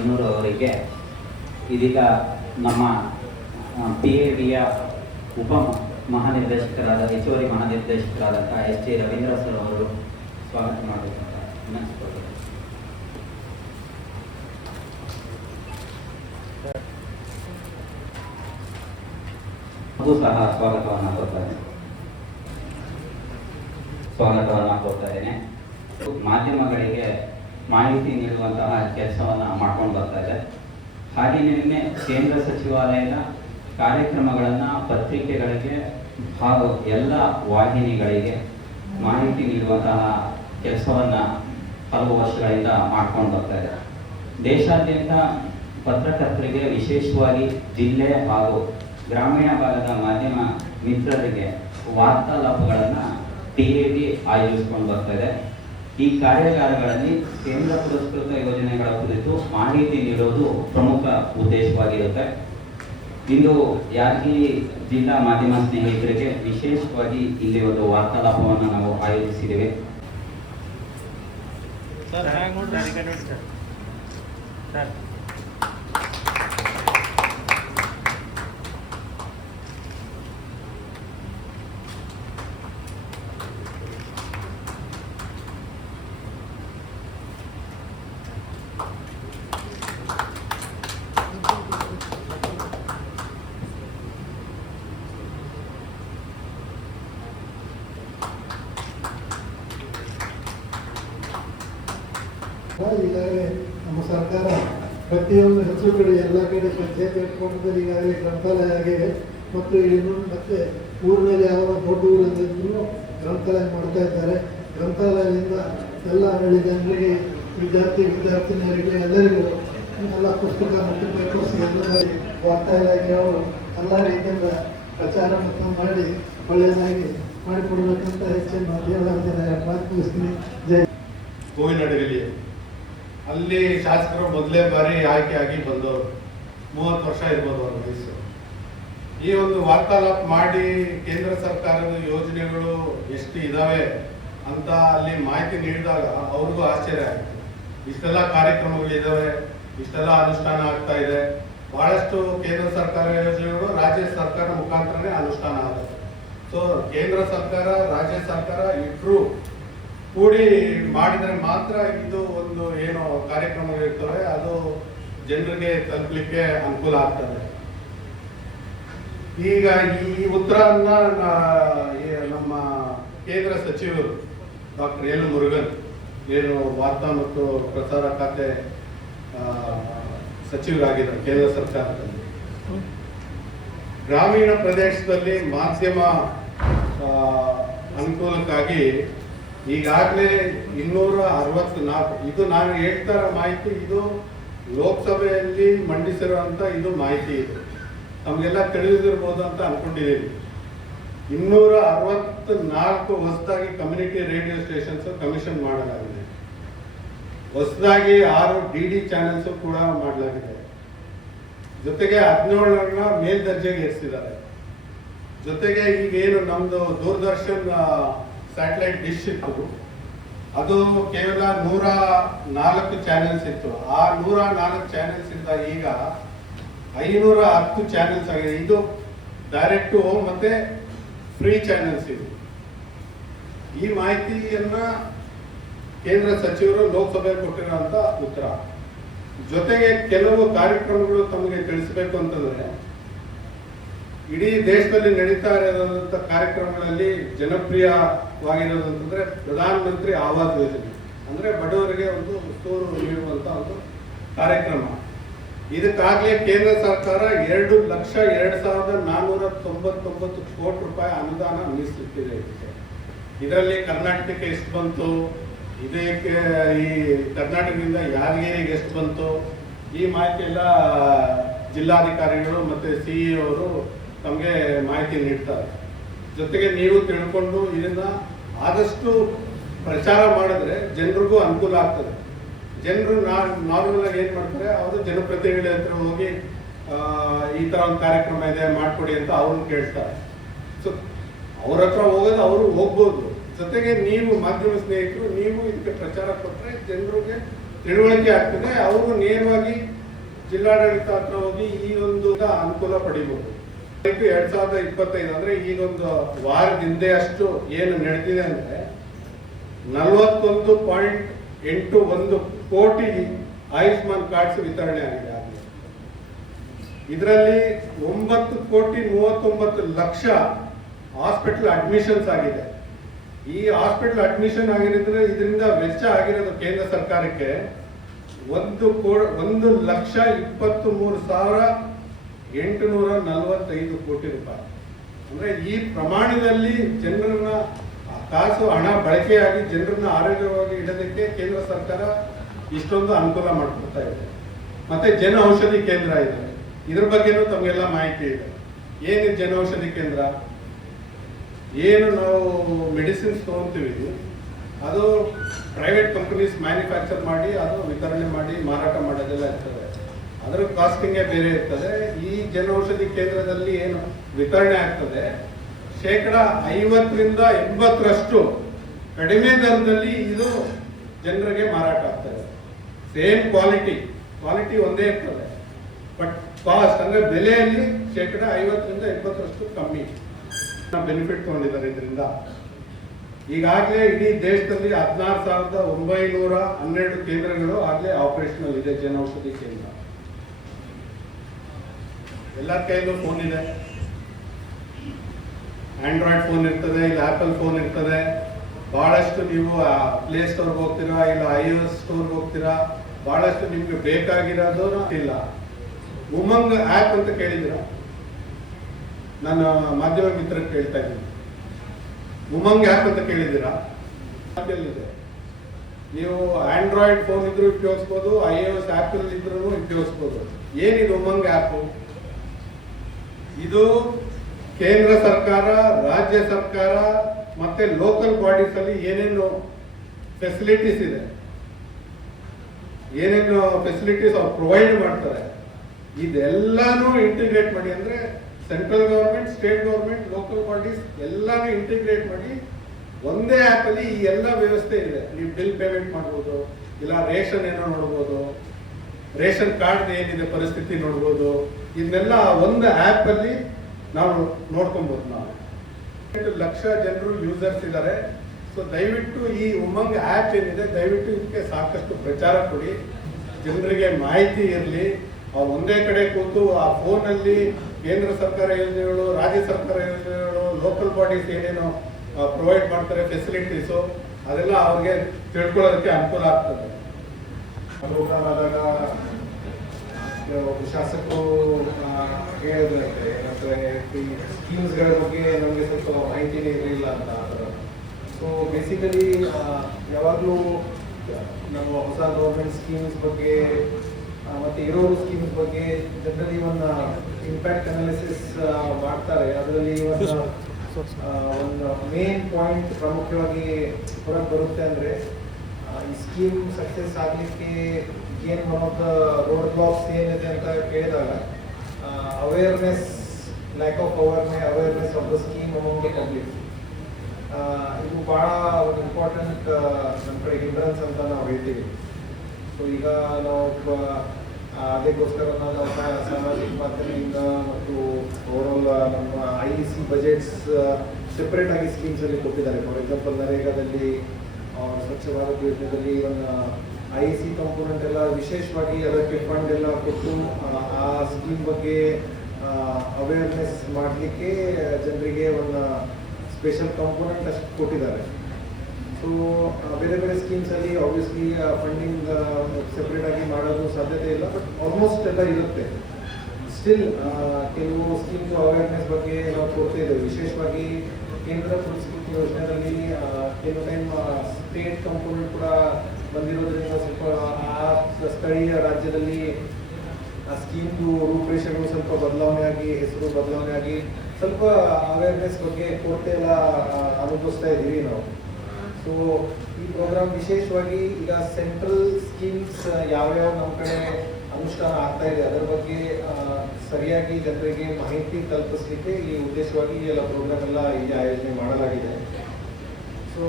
ಹೊನ್ನೂರು ಅವರಿಗೆ ಇದೀಗ ನಮ್ಮ ಪಿ ಎ ಡಿಯ ಉಪ ಮಹಾನಿರ್ದೇಶಕರಾದ, ಹೆಚ್ಚುವರಿ ಮಹಾನಿರ್ದೇಶಕರಾದಂಥ ಎಸ್ ಟಿ ರವೀಂದ್ರ ಸರ್ ಅವರು ಸ್ವಾಗತ ಮಾಡಬೇಕಂತ ಅದು ಸಹ ಸ್ವಾಗತವನ್ನು ಕೊಡ್ತಾರೆ ಸ್ವಾಗತವನ್ನು ಕೊಡ್ತಾ ಮಾಧ್ಯಮಗಳಿಗೆ ಮಾಹಿತಿ ನೀಡುವಂತಹ ಕೆಲಸವನ್ನು ಮಾಡ್ಕೊಂಡು ಬರ್ತಾ ಇದೆ. ಹಾಗೆ ನಿನ್ನೆ ಕೇಂದ್ರ ಸಚಿವಾಲಯದ ಕಾರ್ಯಕ್ರಮಗಳನ್ನು ಪತ್ರಿಕೆಗಳಿಗೆ ಹಾಗೂ ಎಲ್ಲ ವಾಹಿನಿಗಳಿಗೆ ಮಾಹಿತಿ ನೀಡುವಂತಹ ಕೆಲಸವನ್ನು ಹಲವು ವರ್ಷಗಳಿಂದ ಮಾಡ್ಕೊಂಡು ಬರ್ತಾ ಇದೆ. ದೇಶಾದ್ಯಂತ ಪತ್ರಕರ್ತರಿಗೆ ವಿಶೇಷವಾಗಿ ಜಿಲ್ಲೆ ಹಾಗೂ ಗ್ರಾಮೀಣ ಭಾಗದ ಮಾಧ್ಯಮ ಮಿತ್ರರಿಗೆ ವಾರ್ತಾಲಾಪಗಳನ್ನು ಟಿ ಎ ಟಿ ಆಯೋಜಿಸ್ಕೊಂಡು ಬರ್ತಾ ಇದೆ. ಈ ಕಾರ್ಯಾಗಾರಗಳಲ್ಲಿ ಕೇಂದ್ರ ಪುರಸ್ಕೃತ ಯೋಜನೆಗಳ ಕುರಿತು ಮಾಹಿತಿ ನೀಡೋದು ಪ್ರಮುಖ ಉದ್ದೇಶವಾಗಿರುತ್ತೆ. ಇಂದು ಯಾದಗಿರಿ ಜಿಲ್ಲಾ ಮಾಧ್ಯಮ ಸ್ನೇಹಿತರಿಗೆ ವಿಶೇಷವಾಗಿ ಇಲ್ಲಿ ಒಂದು ವಾರ್ತಾಲಾಪವನ್ನು ನಾವು ಆಯೋಜಿಸಿದ್ದೇವೆ. ಸರ್ ಹ್ಯಾಂಗ್ ನೋಡ್ರಿ ಈ ಕಡೆ ನೋಡಿ ಸರ್ ಸರ್ ಈಗಾಗಲೇ ನಮ್ಮ ಸರ್ಕಾರ ಕಡೆ ಎಲ್ಲ ಕಡೆ ಪಂಚಾಯತ್ ಇಟ್ಕೊಂಡಲ್ಲಿ ಈಗಾಗಲೇ ಗ್ರಂಥಾಲಯ ಆಗಿದೆ. ಮತ್ತು ಇನ್ನು ಮತ್ತೆ ಊರಿನಲ್ಲಿ ಯಾವ ದೊಡ್ಡ ಊರಿದ್ರು ಗ್ರಂಥಾಲಯ ಮಾಡ್ತಾ ಇದ್ದಾರೆ. ಗ್ರಂಥಾಲಯದಿಂದ ಎಲ್ಲ ಹಳ್ಳಿ ಜನರಿಗೆ, ವಿದ್ಯಾರ್ಥಿ, ವಿದ್ಯಾರ್ಥಿನಿಯರಿಗೆ, ಎಲ್ಲರಿಗೂ ಎಲ್ಲ ಪುಸ್ತಕ ಮತ್ತು ಪೇಪರ್ಸ್ ಎಲ್ಲ ವಾರ್ತಾ ಇಲಾಖೆಯವರು ಎಲ್ಲ ರೀತಿಯಿಂದ ಪ್ರಚಾರ ಮತ್ತು ಮಾಡಿ ಒಳ್ಳೆಯದಾಗಿ ಮಾಡಿಕೊಡ್ಬೇಕಂತ ಹೆಚ್ಚಿನ ಪ್ರಾರ್ಥಿಸ್ತೀನಿ ಜೈ ಹೂವಿನಡಗಲಿ ಅಲ್ಲಿ ಶಾಸಕರು ಮೊದಲೇ ಬಾರಿ ಆಯ್ಕೆ ಆಗಿ ಬಂದವರು ಮೂವತ್ತು ವರ್ಷ ಇರ್ಬೋದು ಅವ್ರ ವಯಸ್ಸು. ಈ ಒಂದು ವಾರ್ತಾಲಾಪ ಮಾಡಿ ಕೇಂದ್ರ ಸರ್ಕಾರದ ಯೋಜನೆಗಳು ಎಷ್ಟು ಇದಾವೆ ಅಂತ ಅಲ್ಲಿ ಮಾಹಿತಿ ನೀಡಿದಾಗ ಅವ್ರಿಗೂ ಆಶ್ಚರ್ಯ ಆಯಿತು. ಇಷ್ಟೆಲ್ಲ ಕಾರ್ಯಕ್ರಮಗಳು ಇದಾವೆ, ಇಷ್ಟೆಲ್ಲ ಅನುಷ್ಠಾನ ಆಗ್ತಾ ಇದೆ. ಬಹಳಷ್ಟು ಕೇಂದ್ರ ಸರ್ಕಾರ ಯೋಜನೆಗಳು ರಾಜ್ಯ ಸರ್ಕಾರ ಮುಖಾಂತರನೇ ಅನುಷ್ಠಾನ ಆಗುತ್ತೆ. ಸೊ ಕೇಂದ್ರ ಸರ್ಕಾರ, ರಾಜ್ಯ ಸರ್ಕಾರ ಇಬ್ರು ಕೂಡಿ ಮಾಡಿದರೆ ಮಾತ್ರ ಇದು ಒಂದು ಏನು ಕಾರ್ಯಕ್ರಮಗಳಿರ್ತವೆ, ಅದು ಜನರಿಗೆ ತಲುಪಲಿಕ್ಕೆ ಅನುಕೂಲ ಆಗ್ತದೆ. ಈಗ ಈ ಉತ್ತರನ್ನ ನಮ್ಮ ಕೇಂದ್ರ ಸಚಿವರು ಡಾಕ್ಟರ್ ಎಲ್ ಮುರುಗನ್, ಏನು ವಾರ್ತಾ ಮತ್ತು ಪ್ರಸಾರ ಖಾತೆ ಸಚಿವರಾಗಿದ್ದಾರೆ ಕೇಂದ್ರ ಸರ್ಕಾರದಲ್ಲಿ. ಗ್ರಾಮೀಣ ಪ್ರದೇಶದಲ್ಲಿ ಮಾಧ್ಯಮ ಅನುಕೂಲಕ್ಕಾಗಿ ಈಗಾಗಲೇ ಇನ್ನೂರ ಅರವತ್ನಾಲ್ಕು. ಇದು ನಾನು ಹೇಳ್ತಾ ಮಾಹಿತಿ, ಇದು ಲೋಕಸಭೆಯಲ್ಲಿ ಮಂಡಿಸಿರುವಂಥ ಇದು ಮಾಹಿತಿ ಇದು. ನಮಗೆಲ್ಲ ತಿಳಿದಿರ್ಬೋದು ಅಂತ ಅಂದ್ಕೊಂಡಿದ್ದೀನಿ ಇನ್ನೂರ ಅರವತ್ನಾಲ್ಕು ಹೊಸದಾಗಿ ಕಮ್ಯುನಿಟಿ ರೇಡಿಯೋ ಸ್ಟೇಷನ್ಸ್ ಕಮಿಷನ್ ಮಾಡಲಾಗಿದೆ. ಹೊಸದಾಗಿ ಆರು ಡಿ ಡಿ ಚಾನೆಲ್ಸ್ ಕೂಡ ಮಾಡಲಾಗಿದೆ. ಜೊತೆಗೆ ಹದಿನೇಳರನ್ನ ಮೇಲ್ದರ್ಜೆಗೆ ಏರಿಸಿದ್ದಾರೆ. ಜೊತೆಗೆ ಈಗ ಏನು ನಮ್ದು ದೂರದರ್ಶನ್ ಸ್ಯಾಟಲೈಟ್ ಡಿಶ್ ಇತ್ತು. ಅದು ಕೇವಲ ನೂರ ನಾಲ್ಕು ಚಾನೆಲ್ಸ್ ಇತ್ತು. ಆ ನೂರ ನಾಲ್ಕು ಚಾನೆಲ್ಸ್ ಇಂದ ಈಗ ಐನೂರ ಹತ್ತು ಚಾನೆಲ್ಸ್ ಆಗಿದೆ. ಇದು ಡೈರೆಕ್ಟ್ ಮತ್ತೆ ಫ್ರೀ ಚಾನೆಲ್ಸ್ ಇದು. ಈ ಮಾಹಿತಿಯನ್ನ ಕೇಂದ್ರ ಸಚಿವರು ಲೋಕಸಭೆ ಕೊಟ್ಟಿರುವಂತ ಉತ್ತರ. ಜೊತೆಗೆ ಕೆಲವು ಕಾರ್ಯಕ್ರಮಗಳು ತಮಗೆ ತಿಳಿಸಬೇಕು ಅಂತಂದ್ರೆ, ಇಡೀ ದೇಶದಲ್ಲಿ ನಡೀತಾ ಇರೋದಂತ ಕಾರ್ಯಕ್ರಮಗಳಲ್ಲಿ ಜನಪ್ರಿಯವಾಗಿರೋದು ಅಂತಂದರೆ ಪ್ರಧಾನಮಂತ್ರಿ ಆವಾಸ್ ಯೋಜನೆ. ಅಂದ್ರೆ ಬಡವರಿಗೆ ಒಂದು ಸೂರು ನೀಡುವಂತ ಒಂದು ಕಾರ್ಯಕ್ರಮ. ಇದಕ್ಕಾಗಲೇ ಕೇಂದ್ರ ಸರ್ಕಾರ ಎರಡು ಲಕ್ಷ ಎರಡ್ ಸಾವಿರದ ನಾನ್ನೂರ ತೊಂಬತ್ತೊಂಬತ್ತು ಕೋಟಿ ರೂಪಾಯಿ ಅನುದಾನ ಮೀಸಲಿಟ್ಟಿದೆ ಇದರಲ್ಲಿ ಕರ್ನಾಟಕಕ್ಕೆ ಎಷ್ಟು ಬಂತು? ಇದಕ್ಕೆ ಈ ಕರ್ನಾಟಕದಿಂದ ಯಾದಗಿರಿಗೆ ಎಷ್ಟು ಬಂತು? ಈ ಮಾಹಿತಿ ಎಲ್ಲ ಜಿಲ್ಲಾಧಿಕಾರಿಗಳು ಮತ್ತೆ ಇ ಅವರು ತಮಗೆ ಮಾಹಿತಿ ನೀಡ್ತಾರೆ. ಜೊತೆಗೆ ನೀವು ತಿಳ್ಕೊಂಡು ಇದನ್ನ ಆದಷ್ಟು ಪ್ರಚಾರ ಮಾಡಿದ್ರೆ ಜನರಿಗೂ ಅನುಕೂಲ ಆಗ್ತದೆ. ಜನರು ನಾರ್ಮಲ್ ಆಗಿ ಏನು ಮಾಡ್ತಾರೆ, ಅವರು ಜನಪ್ರತಿನಿಧಿಗಳ ಹತ್ರ ಹೋಗಿ ಈ ಥರ ಒಂದು ಕಾರ್ಯಕ್ರಮ ಇದೆ, ಮಾಡಿಕೊಡಿ ಅಂತ ಅವ್ರನ್ನ ಕೇಳ್ತಾರೆ. ಸೊ ಅವ್ರ ಹತ್ರ ಹೋಗೋದು ಅವರು ಹೋಗ್ಬೋದು. ಜೊತೆಗೆ ನೀವು ಮಾಧ್ಯಮ ಸ್ನೇಹಿತರು, ನೀವು ಇದಕ್ಕೆ ಪ್ರಚಾರ ಕೊಟ್ಟರೆ ಜನರಿಗೆ ತಿಳುವಳಿಕೆ ಆಗ್ತದೆ. ಅವರು ನೇರವಾಗಿ ಜಿಲ್ಲಾಡಳಿತ ಹತ್ರ ಹೋಗಿ ಈ ಒಂದು ಅನುಕೂಲ ಇದಕ್ಕೆ ಎರಡ್ ಸಾವಿರದ ಇಪ್ಪತ್ತೈದು ಅಂದ್ರೆ ಈಗೊಂದು ವಾರದ ಹಿಂದೆ ಅಷ್ಟು ಏನು ನಡೆದಿದೆ ಅಂದ್ರೆ ನಲವತ್ತೊಂದು ಪಾಯಿಂಟ್ ಎಂಟು ಒಂದು ಕೋಟಿ ಆಯುಷ್ಮಾನ್ ಕಾರ್ಡ್ಸ್ ವಿತರಣೆ ಆಗಿದೆ ಇದರಲ್ಲಿ ಒಂಬತ್ತು ಕೋಟಿ ಮೂವತ್ತೊಂಬತ್ತು ಲಕ್ಷ ಹಾಸ್ಪಿಟಲ್ ಅಡ್ಮಿಷನ್ಸ್ ಆಗಿದೆ. ಈ ಹಾಸ್ಪಿಟಲ್ ಅಡ್ಮಿಷನ್ ಆಗಿರೋದ್ರೆ ಇದರಿಂದ ವೆಚ್ಚ ಆಗಿರೋದು ಕೇಂದ್ರ ಸರ್ಕಾರಕ್ಕೆ ಒಂದು ಕೋ, ಒಂದು ಲಕ್ಷ ಇಪ್ಪತ್ತು ಮೂರು ಸಾವಿರ ಎಂಟುನೂರ ನಲವತ್ತೈದು ಕೋಟಿ ರೂಪಾಯಿ. ಅಂದ್ರೆ ಈ ಪ್ರಮಾಣದಲ್ಲಿ ಜನರನ್ನ ಕಾಸು ಹಣ ಬಳಕೆಯಾಗಿ ಜನರನ್ನ ಆರೋಗ್ಯವಾಗಿ ಇಡೋದಕ್ಕೆ ಕೇಂದ್ರ ಸರ್ಕಾರ ಇಷ್ಟೊಂದು ಅನುಕೂಲ ಮಾಡಿಕೊಡ್ತಾ ಇದೆ. ಮತ್ತೆ ಜನ ಔಷಧಿ ಕೇಂದ್ರ ಇದೆ. ಇದ್ರ ಬಗ್ಗೆನೂ ತಮಗೆಲ್ಲ ಮಾಹಿತಿ ಇದೆ. ಏನು ಜನ ಔಷಧಿ ಕೇಂದ್ರ? ಏನು ನಾವು ಮೆಡಿಸಿನ್ಸ್ ತಗೊಂತೀವಿ. ಅದು ಪ್ರೈವೇಟ್ ಕಂಪನೀಸ್ ಮ್ಯಾನುಫ್ಯಾಕ್ಚರ್ ಮಾಡಿ, ಅದು ವಿತರಣೆ ಮಾಡಿ, ಮಾರಾಟ ಮಾಡೋದೆಲ್ಲ ಇರ್ತದೆ. ಅದರ ಕಾಸ್ಟಿಂಗೇ ಬೇರೆ ಇರ್ತದೆ. ಈ ಜನೌಷಧಿ ಕೇಂದ್ರದಲ್ಲಿ ಏನು ವಿತರಣೆ ಆಗ್ತದೆ. ಶೇಕಡ ಐವತ್ತರಿಂದ ಎಂಬತ್ತರಷ್ಟು ಕಡಿಮೆ ದರದಲ್ಲಿ ಇದು ಜನರಿಗೆ ಮಾರಾಟ ಆಗ್ತದೆ. ಸೇಮ್ ಕ್ವಾಲಿಟಿ ಕ್ವಾಲಿಟಿ ಒಂದೇ ಇರ್ತದೆ. ಬಟ್ ಕಾಸ್ಟ್ ಅಂದರೆ ಬೆಲೆಯಲ್ಲಿ ಶೇಕಡ ಐವತ್ತರಿಂದ ಎಂಬತ್ತರಷ್ಟು ಕಮ್ಮಿ. ಬೆನಿಫಿಟ್ ತಗೊಂಡಿದ್ದಾರೆ ಇದರಿಂದ. ಈಗಾಗಲೇ ಇಡೀ ದೇಶದಲ್ಲಿ ಹದಿನಾರು ಸಾವಿರದ ಒಂಬೈನೂರ ಹನ್ನೆರಡು ಕೇಂದ್ರಗಳು ಆಗಲೇ ಆಪರೇಷನಲ್ ಇದೆ ಜನೌಷಧಿ ಕೇಂದ್ರ. ಎಲ್ಲರ ಕೈಯಲ್ಲೂ ಫೋನ್ ಇದೆ. ಆಂಡ್ರಾಯ್ಡ್ ಫೋನ್ ಇರ್ತದೆ, ಇಲ್ಲ ಆಪಲ್ ಫೋನ್ ಇರ್ತದೆ. ಬಹಳಷ್ಟು ನೀವು ಪ್ಲೇ ಸ್ಟೋರ್ಗೆ ಹೋಗ್ತೀರಾ, ಇಲ್ಲ ಐ ಎಸ್ ಸ್ಟೋರ್ಗೆ ಹೋಗ್ತೀರಾ ಬಹಳಷ್ಟು ನಿಮಗೆ ಬೇಕಾಗಿರೋದು ಇಲ್ಲ. ಉಮಂಗ್ ಆ್ಯಪ್ ಅಂತ ಕೇಳಿದಿರ ನನ್ನ ಮಾಧ್ಯಮ ಮಿತ್ರಕ್ಕೆ ಕೇಳ್ತಾ ಇದ್ದೀನಿ. ಉಮಂಗ್ ಆ್ಯಪ್ ಅಂತ ಕೇಳಿದ್ದೀರಾ? ನೀವು ಆಂಡ್ರಾಯ್ಡ್ ಫೋನ್ ಇದ್ರೂ ಉಪಯೋಗಿಸ್ಬೋದು ಐ ಎಸ್ ಆ್ಯಪಲ್ ಇದ್ರೂ ಉಪಯೋಗಿಸ್ಬೋದು. ಏನಿದು ಉಮಂಗ್ ಆ್ಯಪ್ ಇದು ಕೇಂದ್ರ ಸರ್ಕಾರ, ರಾಜ್ಯ ಸರ್ಕಾರ ಮತ್ತೆ ಲೋಕಲ್ ಬಾಡೀಸ್ ಅಲ್ಲಿ ಏನೇನು ಫೆಸಿಲಿಟೀಸ್ ಇದೆ, ಏನೇನು ಫೆಸಿಲಿಟೀಸ್ ಅವ್ರು ಪ್ರೊವೈಡ್ ಮಾಡ್ತಾರೆ, ಇದೆಲ್ಲಾನು ಇಂಟಿಗ್ರೇಟ್ ಮಾಡಿ ಅಂದ್ರೆ central government state government local bodies ಎಲ್ಲಾನು ಇಂಟಿಗ್ರೇಟ್ ಮಾಡಿ ಒಂದೇ ಆಪ್ ಅಲ್ಲಿ ಈ ಎಲ್ಲ ವ್ಯವಸ್ಥೆ ಇದೆ. ನೀವು ಬಿಲ್ ಪೇಮೆಂಟ್ ಮಾಡ್ಬೋದು, ಇಲ್ಲ ರೇಷನ್ ಏನೋ ನೋಡ್ಬೋದು ರೇಷನ್ ಕಾರ್ಡ್ ಏನಿದೆ ಪರಿಸ್ಥಿತಿ ನೋಡ್ಬೋದು. ಇದನ್ನೆಲ್ಲ ಒಂದು ಆ್ಯಪಲ್ಲಿ ನಾವು ನೋಡ್ಕೊಬೋದು ನಾವು. ಲಕ್ಷ ಜನರು ಯೂಸರ್ಸ್ ಇದ್ದಾರೆ ಸೊ ದಯವಿಟ್ಟು ಈ ಉಮಂಗ್ ಆ್ಯಪ್ ಏನಿದೆ, ದಯವಿಟ್ಟು ಇದಕ್ಕೆ ಸಾಕಷ್ಟು ಪ್ರಚಾರ ಕೊಡಿ. ಜನರಿಗೆ ಮಾಹಿತಿ ಇರಲಿ. ಒಂದೇ ಕಡೆ ಕೂತು ಆ ಫೋನಲ್ಲಿ ಕೇಂದ್ರ ಸರ್ಕಾರ ಯೋಜನೆಗಳು, ರಾಜ್ಯ ಸರ್ಕಾರ ಯೋಜನೆಗಳು ಲೋಕಲ್ ಬಾಡೀಸ್ ಏನೇನು ಪ್ರೊವೈಡ್ ಮಾಡ್ತಾರೆ ಫೆಸಿಲಿಟೀಸು ಅದೆಲ್ಲ ಅವ್ರಿಗೆ ತಿಳ್ಕೊಳ್ಳೋದಕ್ಕೆ ಅನುಕೂಲ ಆಗ್ತದೆ. ಆದಾಗ ಶಾಸಕರು ಹೇಳಿದ್ರಂತೆ, ಏನಂದ್ರೆ ಈ ಸ್ಕೀಮ್ಸ್ಗಳ ಬಗ್ಗೆ ನಮಗೆ ಸ್ವಲ್ಪ ಮಾಹಿತಿನೇ ಇರಲಿಲ್ಲ ಅಂತ ಸೊ ಬೇಸಿಕಲಿ ಯಾವಾಗಲೂ ನಮ್ಮ ಹೊಸ ಗೌರ್ಮೆಂಟ್ ಸ್ಕೀಮ್ಸ್ ಬಗ್ಗೆ ಮತ್ತೆ ಇರೋ ಸ್ಕೀಮ್ಸ್ ಬಗ್ಗೆ ಜನರಲಿ ಒಂದು ಇಂಪ್ಯಾಕ್ಟ್ ಅನಾಲಿಸಿಸ್ ಮಾಡ್ತಾರೆ. ಅದರಲ್ಲಿ ಒಂದು ಒಂದು ಮೇನ್ ಪಾಯಿಂಟ್ ಪ್ರಮುಖವಾಗಿ ಹೊರಗೆ ಬರುತ್ತೆ ಅಂದರೆ ಸ್ಕೀಮ್ ಸಕ್ಸಸ್ ಆಗಲಿಕ್ಕೆ ಏನು ದ ರೋಡ್ ಬ್ಲಾಕ್ಸ್ ಏನಿದೆ ಅಂತ ಕೇಳಿದಾಗ awareness lack of awareness awareness of the scheme amount complete ಇದು ಭಾಳ ಒಂದು ಇಂಪಾರ್ಟೆಂಟ್ ನಮ್ಮ ಕಡೆ ಹಿಂಡ್ರೆನ್ಸ್ ಅಂತ ನಾವು ಹೇಳ್ತೀವಿ. ಸೊ ಈಗ ನಾವು ಅದಕ್ಕೋಸ್ಕರ ನಾವು ಸಾಮಾಜಿಕ ಮಾಧ್ಯಮದಿಂದ ಮತ್ತು ಓವರಾಲ್ ನಮ್ಮ ಐ ಸಿ ಬಜೆಟ್ಸ್ ಸೆಪರೇಟ್ ಆಗಿ ಸ್ಕೀಮ್ಸ್ ಅಲ್ಲಿ ಕೊಟ್ಟಿದ್ದಾರೆ. ಫಾರ್ ಎಕ್ಸಾಂಪಲ್ ನರೇಗಾದಲ್ಲಿ ಸ್ವಚ್ಛ ಭಾರತ್ ಯೋಜನೆಯಲ್ಲಿ ಒಂದು ಐ ಸಿ ಕಾಂಪೋನೆಂಟ್ ಎಲ್ಲ ವಿಶೇಷವಾಗಿ ಅದಕ್ಕೆ ಫಂಡ್ ಎಲ್ಲ ಕೊಟ್ಟು ಆ, ಸ್ಕೀಮ್ ಬಗ್ಗೆ ಅವೇರ್ನೆಸ್ ಮಾಡಲಿಕ್ಕೆ ಜನರಿಗೆ ಒಂದು ಸ್ಪೆಷಲ್ ಕಾಂಪೋನೆಂಟ್ ಅಷ್ಟು ಕೊಟ್ಟಿದ್ದಾರೆ. ಸೊ ಬೇರೆ ಬೇರೆ ಸ್ಕೀಮ್ಸಲ್ಲಿ ಆಬ್ವಿಯಸ್ಲಿ ಫಂಡಿಂಗ್ ಸೆಪ್ರೇಟ್ ಆಗಿ ಮಾಡೋದು ಸಾಧ್ಯತೆ ಇಲ್ಲ ಬಟ್ ಆಲ್ಮೋಸ್ಟ್ ಎಲ್ಲ ಇರುತ್ತೆ. ಸ್ಟಿಲ್ ಕೆಲವು ಸ್ಕೀಮ್ಸ್ ಅವೇರ್ನೆಸ್ ಬಗ್ಗೆ ನಾವು ಕೊಡ್ತಾ ಇದ್ದೇವೆ. ವಿಶೇಷವಾಗಿ ಕೇಂದ್ರ ಪುರಸ್ಕೃತಿ ಯೋಜನೆಯಲ್ಲಿ ಕೆಲವು ಟೈಮ್ ಸ್ಟೇಟ್ ಕಂಪೋನೆಂಟ್ ಕೂಡ ಬಂದಿರೋದ್ರಿಂದ ಸ್ವಲ್ಪ ಆ ಸ್ಥಳೀಯ ರಾಜ್ಯದಲ್ಲಿ, ಆ ಸ್ಕೀಮ್ದು ರೂಪರೇಷೆಗಳು ಸ್ವಲ್ಪ ಬದಲಾವಣೆ ಆಗಿ, ಹೆಸರು ಬದಲಾವಣೆ ಆಗಿ ಸ್ವಲ್ಪ ಅವೇರ್ನೆಸ್ ಬಗ್ಗೆ ಕೊರತೆ ಎಲ್ಲ ಅನುಭವಿಸ್ತಾ ಇದ್ದೀವಿ ನಾವು. ಸೊ ಈ ಪ್ರೋಗ್ರಾಮ್ ವಿಶೇಷವಾಗಿ ಈಗ ಸೆಂಟ್ರಲ್ ಸ್ಕೀಮ್ಸ್ ಯಾವ್ಯಾವ ನಮ್ಮ ಕಡೆ ಅನುಷ್ಠಾನ ಆಗ್ತಾ ಇದೆ. ಅದರ ಬಗ್ಗೆ ಸರಿಯಾಗಿ ಜನರಿಗೆ ಮಾಹಿತಿ ತಲುಪಿಸ್ಲಿಕ್ಕೆ ಈ ಉದ್ದೇಶವಾಗಿ ಎಲ್ಲ ಪ್ರೋಗ್ರಾಮ್ ಎಲ್ಲ ಇಲ್ಲಿ ಆಯೋಜನೆ ಮಾಡಲಾಗಿದೆ. ಸೊ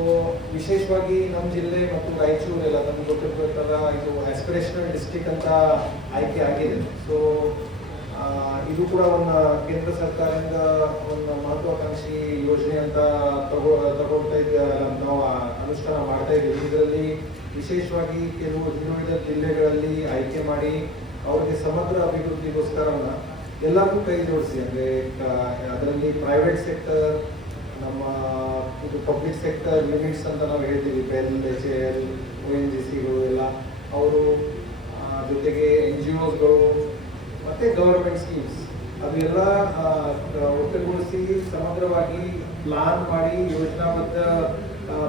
ವಿಶೇಷವಾಗಿ ನಮ್ಮ ಜಿಲ್ಲೆ ಮತ್ತು ರಾಯಚೂರು ಎಲ್ಲ, ನಮ್ಗೆ ಗೊತ್ತಿರ್ಬೇಕಲ್ಲ ಇದು ಆಸ್ಪಿರೇಷನಲ್ ಡಿಸ್ಟಿಕ್ ಅಂತ ಆಯ್ಕೆ ಆಗಿದೆ. ಸೊ ಇದು ಕೂಡ ಒಂದು ಕೇಂದ್ರ ಸರ್ಕಾರದಿಂದ ಒಂದು ಮಹತ್ವಾಕಾಂಕ್ಷಿ ಯೋಜನೆ ಅಂತ ತಗೋ, ತಗೊಳ್ತಾ ಇದ್ದ, ನಾವು ಅನುಷ್ಠಾನ ಮಾಡ್ತಾ ಇದ್ದೀವಿ. ಇದರಲ್ಲಿ ವಿಶೇಷವಾಗಿ ಕೆಲವು ಹಿಂದುಳಿದ ಜಿಲ್ಲೆಗಳಲ್ಲಿ ಆಯ್ಕೆ ಮಾಡಿ ಅವರಿಗೆ ಸಮಗ್ರ ಅಭಿವೃದ್ಧಿಗೋಸ್ಕರನ ಎಲ್ಲರಿಗೂ ಕೈ ಜೋಡಿಸಿ ಅಂದರೆ ಅದರಲ್ಲಿ ಪ್ರೈವೇಟ್ ಸೆಕ್ಟರ್ ನಮ್ಮ ಇದು ಪಬ್ಲಿಕ್ ಸೆಕ್ಟರ್ ಯೂನಿಟ್ಸ್ ಅಂತ ನಾವು ಹೇಳ್ತೀವಿ. Bell H L O N G ಸಿಗಳು ಎಲ್ಲ. ಅವರು ಜೊತೆಗೆ ಎನ್ ಜಿ ಒಸ್ಗಳು ಮತ್ತು ಗೌರ್ಮೆಂಟ್ ಸ್ಕೀಮ್ಸ್ ಅವೆಲ್ಲ ಆ, ಒಟ್ಟುಗೂಡಿಸಿ ಸಮಗ್ರವಾಗಿ ಪ್ಲಾನ್ ಮಾಡಿ ಯೋಜನಾಬದ್ಧ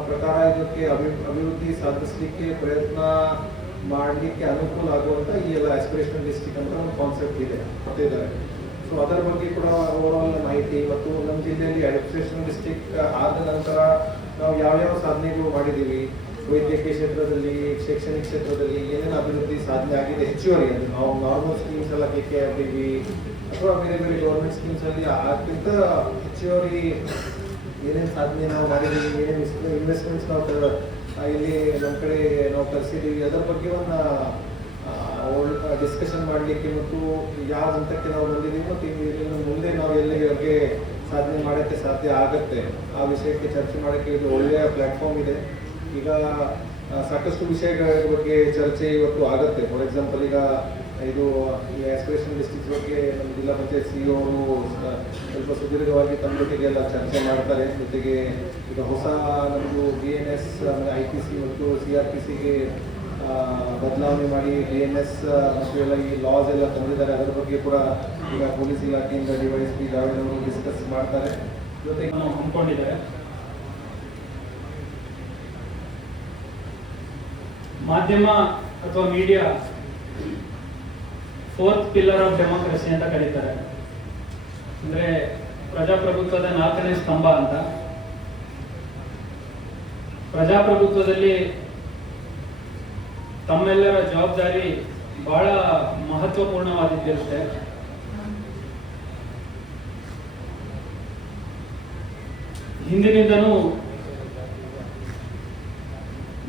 ಪ್ರಕಾರ ಇದಕ್ಕೆ ಅಭಿ, ಅಭಿವೃದ್ಧಿ ಸಾಧಿಸಲಿಕ್ಕೆ ಪ್ರಯತ್ನ ಮಾಡಲಿಕ್ಕೆ ಅನುಕೂಲ ಆಗುವಂಥ ಈ ಎಲ್ಲ ಆಸ್ಪಿರೇಷನಲ್ ಡಿಸ್ಟಿಕ್ ಅಂತ ಒಂದು ಕಾನ್ಸೆಪ್ಟ್ ಇದೆ, ಕೊಟ್ಟಿದ್ದಾರೆ. ಸೊ ಅದರ ಬಗ್ಗೆ ಕೂಡ ಓವರಾಲ್ ಮಾಹಿತಿ ಮತ್ತು ನಮ್ಮ ಜಿಲ್ಲೆಯಲ್ಲಿ ಅಡ್ಮಿನಿಸ್ಟ್ರೇಷನ್ ಡಿಸ್ಟಿಕ್ ಆದ ನಂತರ ನಾವು ಯಾವ್ಯಾವ ಸಾಧನೆಗಳು ಮಾಡಿದ್ದೀವಿ? ವೈದ್ಯಕೀಯ ಕ್ಷೇತ್ರದಲ್ಲಿ, ಶೈಕ್ಷಣಿಕ ಕ್ಷೇತ್ರದಲ್ಲಿ ಏನೇನು ಅಭಿವೃದ್ಧಿ ಸಾಧನೆ ಆಗಿದೆ ಹೆಚ್ಚುವರಿ ಅದು ನಾವು ನಾರ್ಮಲ್ ಸ್ಕೀಮ್ಸ್ ಎಲ್ಲ ಕೆ ಕೆ ಆರ್ ಅಥವಾ ಬೇರೆ ಬೇರೆ ಗೌರ್ಮೆಂಟ್ ಸ್ಕೀಮ್ಸಲ್ಲಿ ಅದಕ್ಕಿಂತ ಹೆಚ್ಚುವರಿ ಏನೇನು ಸಾಧನೆ ನಾವು ಮಾಡಿದ್ದೀವಿ, ಏನೇನು ಇನ್ವೆಸ್ಟ್ಮೆಂಟ್ಸ್ ನಾವು ಇಲ್ಲಿ ನಮ್ಮ ಕಡೆ ನಾವು ತರಿಸಿದ್ದೀವಿ, ಅದರ ಬಗ್ಗೆ ಒಂದು ಡಿಸ್ಕಷನ್ ಮಾಡಲಿಕ್ಕೆ ಮತ್ತು ಯಾವ ಹಂತಕ್ಕೆ ನಾವು ಬಂದಿದ್ದೀವಿ ಮತ್ತು ಇಲ್ಲಿ ಇನ್ನು ಮುಂದೆ ನಾವು ಎಲ್ಲಿಗೆ ಸಾಧನೆ ಮಾಡೋಕ್ಕೆ ಸಾಧ್ಯ ಆಗುತ್ತೆ, ಆ ವಿಷಯಕ್ಕೆ ಚರ್ಚೆ ಮಾಡೋಕ್ಕೆ ಇದು ಒಳ್ಳೆಯ ಪ್ಲ್ಯಾಟ್ಫಾರ್ಮ್ ಇದೆ. ಈಗ ಸಾಕಷ್ಟು ವಿಷಯಗಳ ಬಗ್ಗೆ ಚರ್ಚೆ ಇವತ್ತು ಆಗುತ್ತೆ. ಫಾರ್ ಎಕ್ಸಾಂಪಲ್ ಈಗ ಇದು ಈ ಆಸ್ಪಿರೇಷನ್ ಡಿಸ್ಟಿಕ್ ಬಗ್ಗೆ ನಮ್ಮ ಜಿಲ್ಲಾ ಪಂಚಾಯತ್ ಸಿ ಅವರು ಸ್ವಲ್ಪ ಸುದೀರ್ಘವಾಗಿ ತಮ್ಮ ಜೊತೆಗೆ ಎಲ್ಲ ಚರ್ಚೆ ಮಾಡ್ತಾರೆ ಜೊತೆಗೆ ಈಗ ಹೊಸ ನಮ್ಮದು B N S I P C ಮತ್ತು ಸಿ ಆರ್ ಪಿ ಸಿಗೆ ಬದಲಾವಣೆ ಮಾಡಿ ಡಿ ಎನ್ ಎಸ್ ಮತ್ತು ಎಲ್ಲ ಈ ಲಾಸ್ ಎಲ್ಲ ತಂದಿದ್ದಾರೆ ಅದರ ಬಗ್ಗೆ ಕೂಡ ಈಗ ಪೊಲೀಸ್ ಇಲಾಖೆಯಿಂದ ಡಿ ವೈ ಎಸ್ ಪಿ ಅವರು ಡಿಸ್ಕಸ್ ಮಾಡ್ತಾರೆ ಜೊತೆಗೆ ನಾವು ಹಮ್ಮಿಕೊಂಡಿದ್ದಾರೆ ಮಾಧ್ಯಮ ಅಥವಾ media fourth pillar of democracy ಅಂತ ಕರೀತಾರೆ. ಅಂದ್ರೆ ಪ್ರಜಾಪ್ರಭುತ್ವದ ನಾಲ್ಕನೇ ಸ್ತಂಭ ಅಂತ. ಪ್ರಜಾಪ್ರಭುತ್ವದಲ್ಲಿ ತಮ್ಮೆಲ್ಲರ ಜವಾಬ್ದಾರಿ ಬಹಳ ಮಹತ್ವಪೂರ್ಣವಾದಿದ್ದಿರುತ್ತೆ. ಹಿಂದಿನಿಂದನೂ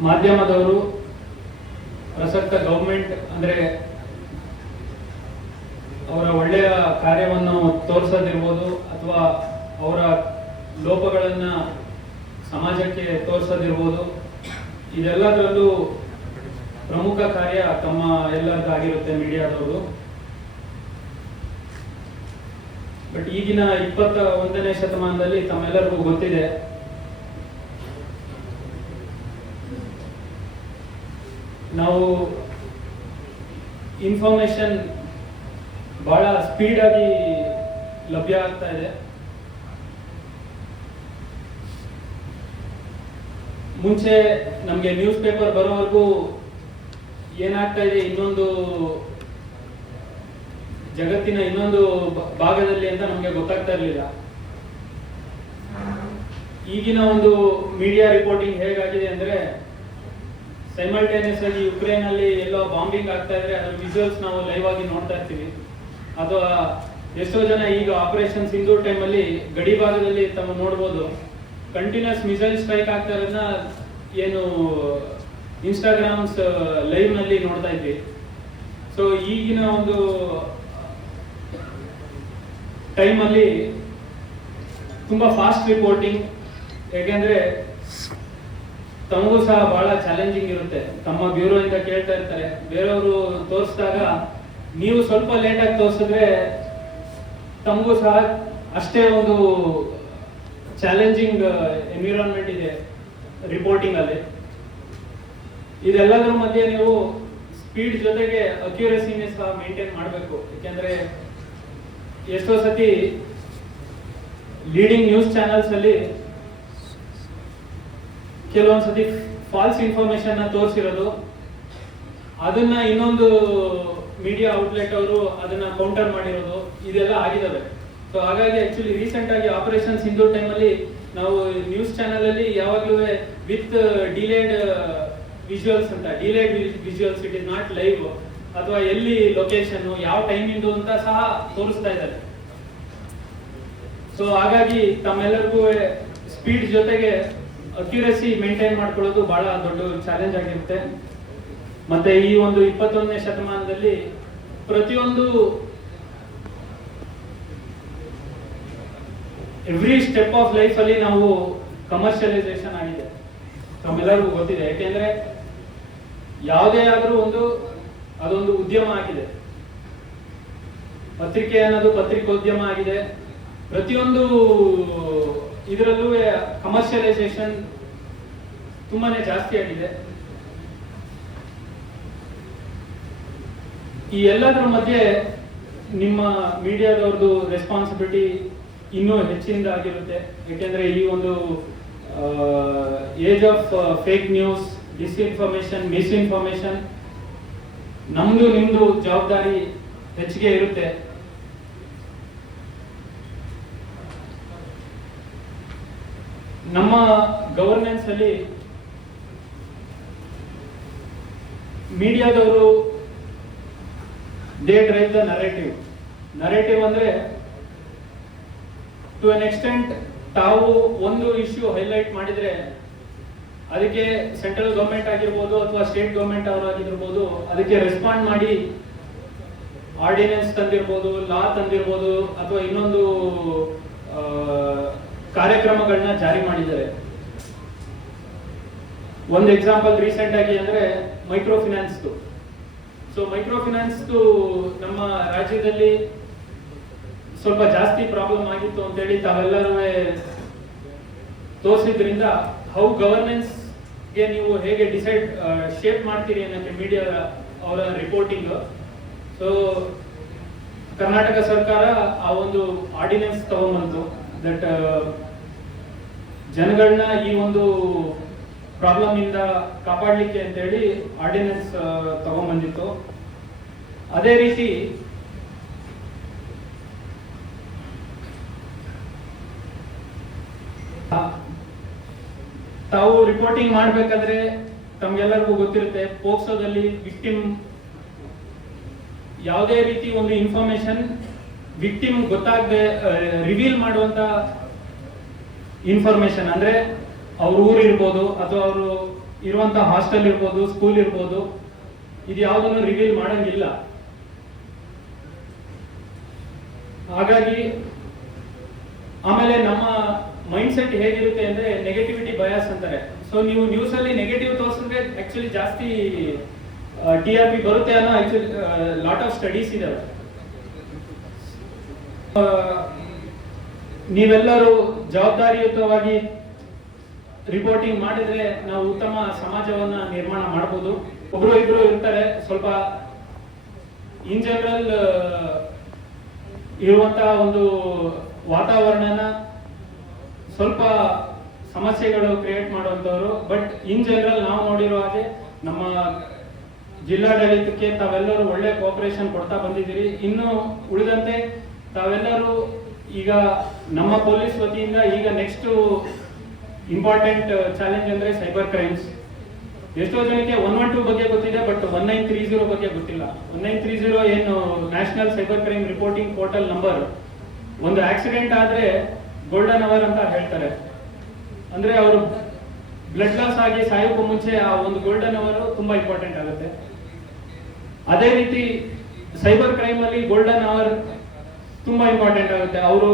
ಮಾಧ್ಯಮದವರು ಪ್ರಸಕ್ತ ಗೌರ್ಮೆಂಟ್ ಅಂದ್ರೆ ಅವರ ಒಳ್ಳೆಯ ಕಾರ್ಯವನ್ನು ತೋರಿಸೋದಿರ್ಬೋದು ಅಥವಾ ಅವರ ಲೋಪಗಳನ್ನು ಸಮಾಜಕ್ಕೆ ತೋರಿಸೋದಿರ್ಬೋದು, ಇದೆಲ್ಲದರಲ್ಲೂ ಪ್ರಮುಖ ಕಾರ್ಯ ತಮ್ಮ ಎಲ್ಲರದ್ದಾಗಿರುತ್ತೆ ಮೀಡಿಯಾದವರು. ಬಟ್ ಈಗಿನ ಇಪ್ಪತ್ತ ಒಂದನೇ ಶತಮಾನದಲ್ಲಿ ತಮ್ಮೆಲ್ಲರಿಗೂ ಗೊತ್ತಿದೆ. ನಾವು ಇನ್ಫಾರ್ಮೇಶನ್ ಬಹಳ ಸ್ಪೀಡ್ ಆಗಿ ಲಭ್ಯ ಆಗ್ತಾ ಇದೆ. ಮುಂಚೆ ನಮಗೆ ನ್ಯೂಸ್ ಪೇಪರ್ ಬರೋವರೆಗೂ ಏನಾಗ್ತಾ ಇದೆ, ಇನ್ನೊಂದು ಜಗತ್ತಿನ ಇನ್ನೊಂದು ಭಾಗದಲ್ಲಿ ಅಂತ ನಮಗೆ ಗೊತ್ತಾಗ್ತಾ ಇರಲಿಲ್ಲ. ಈಗಿನ ಒಂದು ಮೀಡಿಯಾ ರಿಪೋರ್ಟಿಂಗ್ ಹೇಗಾಗಿದೆ ಅಂದ್ರೆ ಸೈಮಲ್ಟೇನಿಯಸ್ ಆಗಿ ಯುಕ್ರೇನ್ ಅಲ್ಲಿ ಎಲ್ಲೋ ಬಾಂಬಿಂಗ್ ಆಗ್ತಾ ಇದ್ರೆ ಅದ್ರ ವಿಜುವಲ್ಸ್ ನಾವು ಲೈವ್ ಆಗಿ ನೋಡ್ತಾ ಇರ್ತೀವಿ. ಅಥವಾ ಎಷ್ಟೋ ಜನ ಈಗ ಆಪರೇಷನ್ ಸಿಂಧೂರ್ ಟೈಮಲ್ಲಿ ಗಡಿ ಭಾಗದಲ್ಲಿ ತಮ್ಮ ನೋಡ್ಬೋದು. ಕಂಟಿನ್ಯೂಸ್ ಮಿಸೈಲ್ ಸ್ಟ್ರೈಕ್ ಆಗ್ತಾರನ್ನ ಏನು ಇನ್ಸ್ಟಾಗ್ರಾಮ್ಸ್ ಲೈವ್ನಲ್ಲಿ ನೋಡ್ತಾ ಇದ್ವಿ. ಸೊ ಈಗಿನ ಒಂದು ಟೈಮಲ್ಲಿ ತುಂಬಾ ಫಾಸ್ಟ್ ರಿಪೋರ್ಟಿಂಗ್ ಯಾಕೆಂದ್ರೆ ತಮಗೂ ಸಹ ಬಹಳ ಚಾಲೆಂಜಿಂಗ್ ಇರುತ್ತೆ. ತಮ್ಮ ಬ್ಯೂರೋ ಇಂದ ಕೇಳ್ತಾ ಇರ್ತಾರೆ. ಬೇರೆಯವರು ತೋರಿಸಿದಾಗ ನೀವು ಸ್ವಲ್ಪ ಲೇಟಾಗಿ ತೋರಿಸಿದ್ರೆ ತಮಗೂ ಸಹ ಅಷ್ಟೇ ಒಂದು ಚಾಲೆಂಜಿಂಗ್ ಎನ್ವಿರಾನ್ಮೆಂಟ್ ಇದೆ ರಿಪೋರ್ಟಿಂಗ್ ಅಲ್ಲಿ. ಇದೆಲ್ಲದರ ಮಧ್ಯೆ ನೀವು ಸ್ಪೀಡ್ ಜೊತೆಗೆ ಅಕ್ಯುರಸಿನೇ ಸಹ ಮೇಂಟೈನ್ ಮಾಡಬೇಕು. ಯಾಕೆಂದ್ರೆ ಎಷ್ಟೋ ಸತಿ ಲೀಡಿಂಗ್ ನ್ಯೂಸ್ ಚಾನೆಲ್ಸ್ ಅಲ್ಲಿ ಕೆಲವೊಂದು ಸತಿ ಫಾಲ್ಸ್ ಇನ್ಫಾರ್ಮೇಶನ್ ತೋರಿಸಿರೋದು. ಅದನ್ನ ಇನ್ನೊಂದು ಮೀಡಿಯಾ ಔಟ್ಲೆಟ್ ಅವರು ಅದನ್ನ ಕೌಂಟರ್ ಮಾಡಿರೋದು, ಇದೆಲ್ಲ ಆಗಿದಾವೆ. ಸೊ ಹಾಗಾಗಿ ಆಕ್ಚುಲಿ ರೀಸೆಂಟ್ ಆಗಿ ಆಪರೇಷನ್ ಸಿಂಧು ಟೈಮ್ ಅಲ್ಲಿ ನಾವು ನ್ಯೂಸ್ ಚಾನೆಲ್ ಅಲ್ಲಿ ಯಾವಾಗ್ಲೂ ವಿತ್ ಡಿಲೇಡ್ ವಿಜುವಲ್ಸ್ ಅಂತ delayed visuals it is not live ಅಥವಾ ಎಲ್ಲಿ ಲೊಕೇಶನ್ ಯಾವ ಟೈಮಿಂದು ಅಂತ ಸಹ ತೋರಿಸ್ತಾ ಇದ್ದಾರೆ. ಸೊ ಹಾಗಾಗಿ ತಮ್ಮೆಲ್ಲರಿಗೂ ಸ್ಪೀಡ್ ಜೊತೆಗೆ ಅಕ್ಯುರಸಿ ಮೇಂಟೈನ್ ಮಾಡ್ಕೊಳ್ಳೋದು ಬಹಳ ದೊಡ್ಡ ಚಾಲೆಂಜ್ ಆಗಿರುತ್ತೆ. ಮತ್ತೆ ಈ ಒಂದು ಇಪ್ಪತ್ತೊಂದನೇ ಶತಮಾನದಲ್ಲಿ ಪ್ರತಿಯೊಂದು ಎವ್ರಿ ಸ್ಟೆಪ್ ಆಫ್ ಲೈಫ್ ಅಲ್ಲಿ ನಾವು ಕಮರ್ಷಿಯಲೈಸೇಷನ್ ಆಗಿದೆ. ನಮ್ಮೆಲ್ಲರಿಗೂ ಗೊತ್ತಿದೆ. ಯಾಕೆಂದ್ರೆ ಯಾವುದೇ ಆದರೂ ಒಂದು ಅದೊಂದು ಉದ್ಯಮ ಆಗಿದೆ. ಪತ್ರಿಕೆ ಅನ್ನೋದು ಪತ್ರಿಕೋದ್ಯಮ ಆಗಿದೆ. ಪ್ರತಿಯೊಂದು ಇದರಲ್ಲೂ ಕಮರ್ಷಿಯಲೈಸೇಷನ್ ತುಂಬಾನೇ ಜಾಸ್ತಿ ಆಗಿದೆ. ಈ ಎಲ್ಲದರ ಮಧ್ಯೆ ನಿಮ್ಮ ಮೀಡಿಯಾದವ್ರದ್ದು ರೆಸ್ಪಾನ್ಸಿಬಿಲಿಟಿ ಇನ್ನೂ ಹೆಚ್ಚಿಂದ ಆಗಿರುತ್ತೆ. ಯಾಕೆಂದ್ರೆ ಈ ಒಂದು age of fake news disinformation misinformation ನಮ್ದು ನಿಮ್ದು ಜವಾಬ್ದಾರಿ ಹೆಚ್ಚಿಗೆ ಇರುತ್ತೆ. ನಮ್ಮ ಗವರ್ನೆನ್ಸ್ ಅಲ್ಲಿ ಮೀಡಿಯಾದವರು they drive the narrative narrative ಅಂದ್ರೆ ಟು ಅನ್ ಎಕ್ಸ್ಟೆಂಟ್ ತಾವು ಒಂದು ಇಶ್ಯೂ ಹೈಲೈಟ್ ಮಾಡಿದ್ರೆ, ಅದಕ್ಕೆ ಸೆಂಟ್ರಲ್ ಗವರ್ಮೆಂಟ್ ಆಗಿರ್ಬೋದು ಅಥವಾ ಸ್ಟೇಟ್ ಗವರ್ಮೆಂಟ್ ಅವರು ಆಗಿರ್ಬೋದು, ಅದಕ್ಕೆ ರೆಸ್ಪಾಂಡ್ ಮಾಡಿ ಆರ್ಡಿನೆನ್ಸ್ ತಂದಿರ್ಬೋದು ಲಾ ತಂದಿರ್ಬೋದು, ಅಥವಾ ಇನ್ನೊಂದು ಕಾರ್ಯಕ್ರಮಗಳನ್ನ ಜಾರಿ ಮಾಡಿದ್ದಾರೆ. ಒಂದು ಎಕ್ಸಾಂಪಲ್ ರೀಸೆಂಟ್ ಆಗಿ ಅಂದ್ರೆ micro finance so micro finance ನಮ್ಮ ರಾಜ್ಯದಲ್ಲಿ ಸ್ವಲ್ಪ ಜಾಸ್ತಿ ಪ್ರಾಬ್ಲಮ್ ಆಗಿತ್ತು ಅಂತೇಳಿ ತಾವೆಲ್ಲರೂ ತೋರಿಸಿದ್ರಿಂದ ಹೌ ಗವರ್ನೆನ್ಸ್ಗೆ ನೀವು ಹೇಗೆ ಡಿಸೈಡ್ ಶೇಪ್ ಮಾಡ್ತೀರಿ ಅನ್ನೋಕ್ಕೆ ಮೀಡಿಯಾ ಅವರ ರಿಪೋರ್ಟಿಂಗ್ ಸೊ ಕರ್ನಾಟಕ ಸರ್ಕಾರ ಆ ಒಂದು ಆರ್ಡಿನೆನ್ಸ್ ತಗೊಂಬಂತು. ದಟ್ ಜನಗಳನ್ನ ಈ ಒಂದು ಪ್ರಾಬ್ಲಮ್ ಇಂದ ಕಾಪಾಡ್ಲಿಕ್ಕೆ ಅಂತೇಳಿ ಆರ್ಡಿನೆನ್ಸ್ ತಗೊಂಡ್ಬಂದಿತ್ತು ಅದೇ ರೀತಿ ತಾವು ರಿಪೋರ್ಟಿಂಗ್ ಮಾಡಬೇಕಾದ್ರೆ ತಮ್ಗೆಲ್ಲರಿಗೂ ಗೊತ್ತಿರುತ್ತೆ, ಪೋಕ್ಸೋದಲ್ಲಿ ವಿಕ್ಟಿಮ್ ಯಾವುದೇ ರೀತಿ ಒಂದು ಇನ್ಫಾರ್ಮೇಶನ್ ವಿಕ್ಟಿಮ್ ಗೊತ್ತಾಗದೆ ರಿವೀಲ್ ಮಾಡುವಂತ ಇನ್ಫಾರ್ಮೇಶನ್ ಅಂದ್ರೆ ಅವ್ರ ಊರಿರ್ಬೋದು ಅಥವಾ ಅವರು ಇರುವಂತ ಹಾಸ್ಟೆಲ್ ಇರ್ಬೋದು ಸ್ಕೂಲ್ ಇರ್ಬೋದು, ಇದು ಯಾವುದನ್ನು ರಿವೀಲ್ ಮಾಡಂಗಿಲ್ಲ. ಹಾಗಾಗಿ ಆಮೇಲೆ ನಮ್ಮ ಮೈಂಡ್ ಸೆಟ್ ಹೇಗಿರುತ್ತೆ ಅಂದ್ರೆ ನೆಗೆಟಿವಿಟಿ ಬಯಾಸ್ ಅಂತಾರೆ. ಸೊ ನೀವು ನ್ಯೂಸ್ ಅಲ್ಲಿ ನೆಗೆಟಿವ್ ತೋರಿಸಿದ್ರೆ ಆಕ್ಚುಲಿ ಜಾಸ್ತಿ ಟಿ ಆರ್ ಪಿ ಬರುತ್ತೆ ಅನ್ನೋ ಆಕ್ಚುಲಿ ಲಾಟ್ ಆಫ್ ಸ್ಟಡೀಸ್ ಇದಾವೆ. ನೀವೆಲ್ಲರೂ ಜವಾಬ್ದಾರಿಯುತವಾಗಿ ರಿಪೋರ್ಟಿಂಗ್ ಮಾಡಿದ್ರೆ ನಾವು ಉತ್ತಮ ಸಮಾಜವನ್ನ ನಿರ್ಮಾಣ ಮಾಡಬಹುದು ಒಬ್ರು ಇಬ್ರು ಇರ್ತಾರೆ, ಸ್ವಲ್ಪ ಇನ್ ಜನರಲ್ ಇರುವಂತಹ ಒಂದು ವಾತಾವರಣನ ಸ್ವಲ್ಪ ಸಮಸ್ಯೆಗಳು ಕ್ರಿಯೇಟ್ ಮಾಡುವಂತವ್ರು ಬಟ್ ಇನ್ ಜನರಲ್ ನಾವು ನೋಡಿರೋ ಹಾಗೆ ನಮ್ಮ ಜಿಲ್ಲಾಡಳಿತಕ್ಕೆ ತಾವೆಲ್ಲರೂ ಒಳ್ಳೆ ಕೋಪರೇಷನ್ ಕೊಡ್ತಾ ಬಂದಿದ್ದೀರಿ. ಇನ್ನು ಉಳಿದಂತೆ ತಾವೆಲ್ಲರೂ ಈಗ ನಮ್ಮ ಪೊಲೀಸ್ ವತಿಯಿಂದ ಈಗ ನೆಕ್ಸ್ಟ್ ಇಂಪಾರ್ಟೆಂಟ್ ಚಾಲೆಂಜ್ ಅಂದ್ರೆ ಸೈಬರ್ ಕ್ರೈಮ್ಸ್ ಎಷ್ಟೋ ಜನಕ್ಕೆ ಒನ್ ಒನ್ ಟೂ ಬಗ್ಗೆ ಗೊತ್ತಿದೆ but one nine three zero ಬಗ್ಗೆ ಗೊತ್ತಿಲ್ಲ. ಒನ್ ನೈನ್ ತ್ರೀ ಜೀರೋ ಏನು national cyber crime reporting portal number ಒಂದು ಆಕ್ಸಿಡೆಂಟ್ ಆದ್ರೆ ಗೋಲ್ಡನ್ ಅವರ್ ಅಂತ ಹೇಳ್ತಾರೆ. ಅಂದ್ರೆ ಅವರು ಬ್ಲಡ್ ಲಾಸ್ ಆಗಿ ಸಾಯೋಕ್ಕೂ ಮುಂಚೆ ಆ ಒಂದು ಗೋಲ್ಡನ್ ಅವರ್ ತುಂಬಾ ಇಂಪಾರ್ಟೆಂಟ್ ಆಗುತ್ತೆ. ಅದೇ ರೀತಿ ಸೈಬರ್ ಕ್ರೈಮ್ ಅಲ್ಲಿ ಗೋಲ್ಡನ್ ಅವರ್ ತುಂಬಾ ಇಂಪಾರ್ಟೆಂಟ್ ಆಗುತ್ತೆ. ಅವರು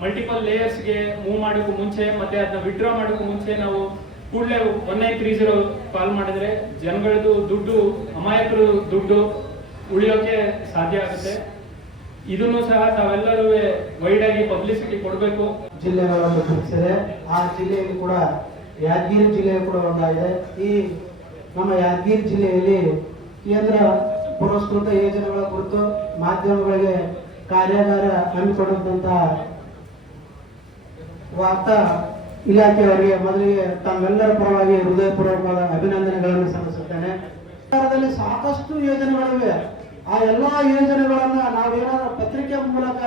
ಮಲ್ಟಿಪಲ್ ಲೇಯರ್ಸ್ಗೆ ಮೂವ್ ಮಾಡೋಕ್ಕೂ ಮುಂಚೆ ಮತ್ತೆ ಅದನ್ನ ವಿಡ್ರಾ ಮಾಡೋಕ್ಕೂ ಮುಂಚೆ ನಾವು ಕೂಡಲೇ one nine three zero call ಮಾಡಿದ್ರೆ ಜನಗಳದ್ದು ದುಡ್ಡು, ಅಮಾಯಕರು ದುಡ್ಡು ಉಳಿಯೋಕೆ ಸಾಧ್ಯ ಆಗುತ್ತೆ. ಇದನ್ನು ಸಹ ತಾವೆಲ್ಲರೂ ವೈಡ್ ಆಗಿ ಪಬ್ಲಿಸಿಟಿ ಕೊಡಬೇಕು. ಜಿಲ್ಲೆ ತಿಳಿಸಿದೆ ಆ ಜಿಲ್ಲೆಯಲ್ಲಿ ಕೂಡ ಯಾದಗಿರಿ ಜಿಲ್ಲೆ ಕೂಡ ಒಂದಾಗಿದೆ. ಈ ನಮ್ಮ ಯಾದಗಿರಿ ಜಿಲ್ಲೆಯಲ್ಲಿ ಕೇಂದ್ರ ಪುರಸ್ಕೃತ ಯೋಜನೆಗಳ ಕುರಿತು ಮಾಧ್ಯಮಗಳಿಗೆ ಕಾರ್ಯಾಗಾರ ಹಮ್ಮಿಕೊಂಡಂತಹ ವಾರ್ತಾ ಇಲಾಖೆಯವರಿಗೆ ಮೊದಲಿಗೆ ತಮ್ಮೆಲ್ಲರ ಪರವಾಗಿ ಹೃದಯಪೂರ್ವಕವಾದ ಅಭಿನಂದನೆಗಳನ್ನು ಸಲ್ಲಿಸುತ್ತೇನೆ. ಸರ್ಕಾರದಲ್ಲಿ ಸಾಕಷ್ಟು ಯೋಜನೆಗಳಿವೆ. ಆ ಎಲ್ಲಾ ಯೋಜನೆಗಳನ್ನ ನಾವೇನಾದ್ರೂ ಪತ್ರಿಕೆ ಮೂಲಕ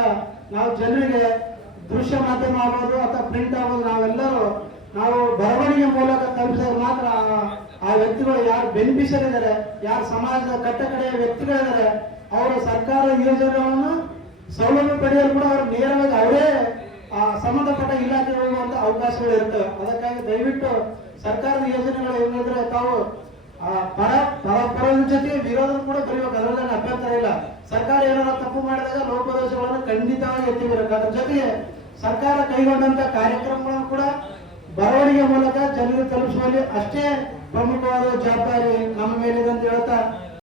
ನಾವು ಜನರಿಗೆ ದೃಶ್ಯ ಮಾಧ್ಯಮ ಆಗೋದು ಅಥವಾ ಪ್ರಿಂಟ್ ಆಗೋದು ನಾವೆಲ್ಲರೂ ನಾವು ಬರವಣಿಗೆ ಮೂಲಕ ತಲುಪಿಸಿದ್ರೆ ಮಾತ್ರ ಆ- ವ್ಯಕ್ತಿಗಳು ಯಾರು ಬೆನಿಫಿಷಿಯರ್ ಇದ್ದಾರೆ ಯಾರು ಸಮಾಜದ ಕಟ್ಟಕಡೆಯ ವ್ಯಕ್ತಿಗಳಿದ್ದಾರೆ, ಅವರು ಸರ್ಕಾರ ಯೋಜನೆಗಳನ್ನು ಸೌಲಭ್ಯ ಪಡೆಯಲು ಕೂಡ ಅವರು ನೇರವಾಗಿ ಅವರೇ ಆ ಸಂಬಂಧಪಟ್ಟ ಇಲಾಖೆ ಹೋಗುವಂತ ಅವಕಾಶಗಳು ಇರ್ತವೆ. ಅದಕ್ಕಾಗಿ ದಯವಿಟ್ಟು ಸರ್ಕಾರದ ಯೋಜನೆಗಳು ಏನಿದ್ರೆ ತಾವು ಆ, ಪರ ಪರದ ಜೊತೆ ವಿರೋಧ ಕೂಡ ಬರೀಬೇಕು. ಅದರಲ್ಲಿ ಅಭ್ಯಂತರ ಇಲ್ಲ. ಸರ್ಕಾರ ಏನಾರ ತಪ್ಪು ಮಾಡಿದಾಗ ಲೋಪದೋಷಗಳನ್ನು ಖಂಡಿತವಾಗಿ ಎತ್ತಿ ಬರಬೇಕು. ಅದ್ರ ಜೊತೆಗೆ ಸರ್ಕಾರ ಕೈಗೊಂಡಂತ ಕಾರ್ಯಕ್ರಮಗಳನ್ನು ಕೂಡ ಬರವಣಿಗೆ ಮೂಲಕ ಜನರಿಗೆ ತಲುಪಿಸುವಲ್ಲಿ ಅಷ್ಟೇ ಪ್ರಮುಖವಾದ ಜವಾಬ್ದಾರಿ ನಮ್ಮ ಮೇಲಿದೆ ಅಂತ ಹೇಳ್ತಾ